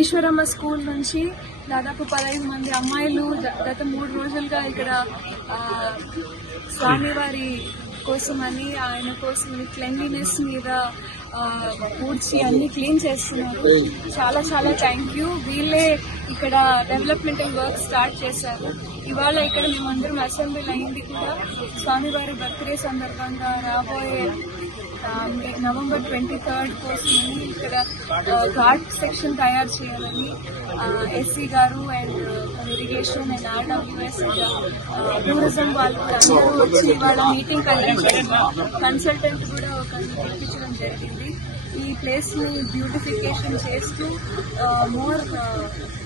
Eshwaramma school నుంచి దాదాపు 15 మంది అమ్మాయిలు గత 3 రోజులుగా ఇక్కడ స్వామివారి కోసమని ఆయన కోసం క్లెన్లీనెస్ మీద పూడ్చి అన్ని క్లీన్ చేస్తున్నారు. చాలా చాలా థ్యాంక్ యూ. వీళ్ళే ఇక్కడ డెవలప్మెంటల్ వర్క్ స్టార్ట్ చేశారు. ఇవాళ ఇక్కడ మేమందరం అసెంబ్లీ అయింది కూడా స్వామివారి బర్త్డే సందర్భంగా రాబోయే నవంబర్ 23 కోసమని ఇక్కడ ఘాట్ సెక్షన్ తయారు చేయాలని ఎస్సీ గారు and irrigation and RWS tourism వాళ్ళు అందరూ వచ్చి వాళ్ళ మీటింగ్ కండక్ట్ చేయడం, కన్సల్టెంట్ కూడా ఒక ఇప్పించడం జరిగింది. ఈ ప్లేస్ ని బ్యూటిఫికేషన్ చేస్తూ మోర్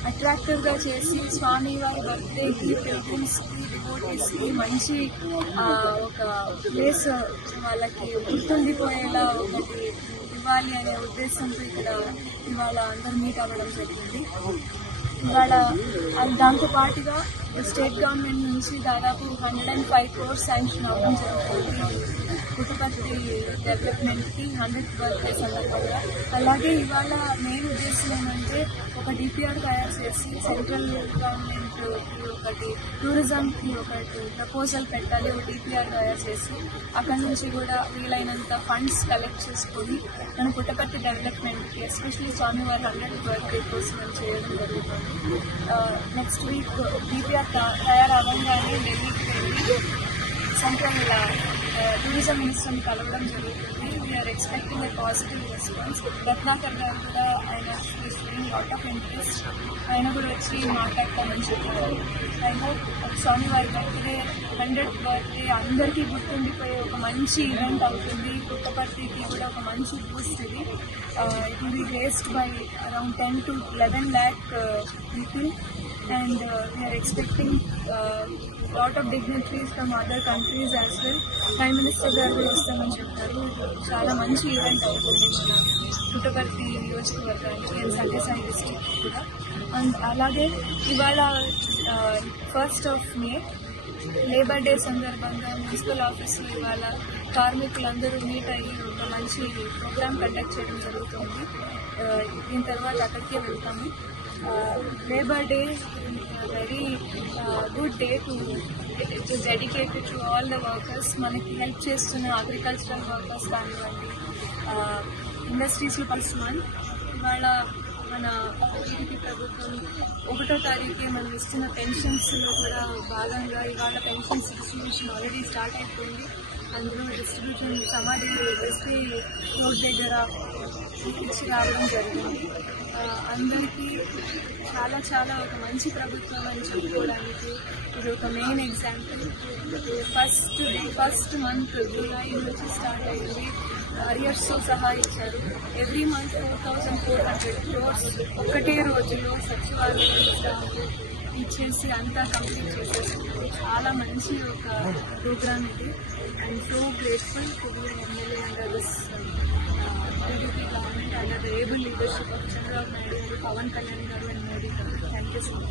అట్రాక్టివ్ గా చేసి స్వామివారి బర్త్డేకి పిల్గ్రిమ్స్ కి డివోటీస్ కి మంచి ఒక ప్లేస్ వాళ్ళకి గుర్తుండిపోయేలా ఒకటి ఇవ్వాలి అనే ఉద్దేశంతో ఇక్కడ ఇవాళ అందరు మీట్ అవ్వడం జరిగింది. ఇవాళ దాంతో పాటుగా స్టేట్ గవర్నమెంట్ నుంచి దాదాపు 105 crores శాంక్షన్ అవ్వడం జరుగుతుంది పుట్టపర్తి డెవలప్మెంట్ కి 100th బర్త్డే సందర్భంగా. అలాగే ఇవాళ మెయిన్ ఉద్దేశం ఏంటంటే ఒక డిపిఆర్ తయారు చేసి సెంట్రల్ గవర్నమెంట్ కి ఒకటి టూరిజం కి ఒకటి ప్రపోజల్ పెట్టాలి. ఒక డిపిఆర్ తయారు చేసి అక్కడి నుంచి కూడా వీలైనంత ఫండ్స్ కలెక్ట్ చేసుకొని మన పుట్టపర్తి డెవలప్మెంట్ కి ఎస్పెషల్లీ స్వామివారి 100th బర్త్డే కోసం చేయడం జరుగుతుంది. నెక్స్ట్ వీక్ డిపిఆర్ తయారవ్వగానే ఢిల్లీకి వెళ్ళి సెంట్రల్ టూరిజం మినిస్టర్ని కలవడం జరుగుతుంది. We're expecting a positive response. Ratnakar గారు కూడా ఆయన లాట్ ఆఫ్ ఇంట్రెస్ట్, ఆయన కూడా వచ్చి మాట్లాడతామని చెప్పారు. ఐ హోప్ స్వామివారి బర్త్డే 100th బర్త్డే అందరికీ గుర్తుండిపోయే ఒక మంచి ఈవెంట్ అవుతుంది. పుట్టపర్తికి కూడా ఒక మంచి బూస్ట్ ఇది. It will be raised by around 10 to 11 lakh people and we are expecting lot of dignitaries from other countries as well. Prime Minister గారు కూడా వస్తామని చెప్పారు. చాలా మంచి ఈవెంట్ అవుతుంది మన పుట్టపర్తి నియోజకవర్గానికి అండ్ సత్యసాయి డిస్ట్రిక్ట్ కూడా. అండ్ అలాగే ఇవాళ 1st of May labour day సందర్భంగా మున్సిపల్ ఆఫీస్లో ఇవాళ కార్మికులందరూ మీట్ అయ్యి ఒక మంచి ప్రోగ్రామ్ కండక్ట్ చేయడం జరుగుతుంది. దీని తర్వాత అక్కడికే వెళ్తాము. Labour day very good day to it is dedicated to all the workers. మనకి హెల్ప్ చేస్తున్న అగ్రికల్చరల్ వర్కర్స్ కానివ్వండి, ఇండస్ట్రీస్లో ఫస్ట్ మంత్ ఇవాళ మన టీడీపీ ప్రభుత్వం 1వ తారీఖుకి మనం ఇస్తున్న పెన్షన్స్లో కూడా భాగంగా ఇవాళ పెన్షన్స్ డిస్ట్రిబ్యూషన్ ఆల్రెడీ స్టార్ట్ అయిపోయింది. అందులో డిస్ట్రిబ్యూషన్ సమాధి ఎస్పీ రోడ్ దగ్గర ఇచ్చి రావడం జరిగింది. అందరికీ చాలా చాలా ఒక మంచి ప్రభుత్వం అని చెప్పుకోవడానికి ఇది ఒక main example. First month July నుంచి స్టార్ట్ అయింది. అరియర్స్తో సహా ఇచ్చారు. ఎవ్రీ మంత్ 4,400 crores ఒక్కటే రోజులో సచివాలయం ఇచ్చేసి అంతా కంప్లీట్ చేసేసారు. చాలా మంచి ఒక ప్రోగ్రామ్ ఇది. I'm so grateful to be MLA under this TDP government under the able leadership of Chandrababu Naidu గారు, పవన్ కళ్యాణ్ గారు అండ్ మోడీ గారు. Thank you so much.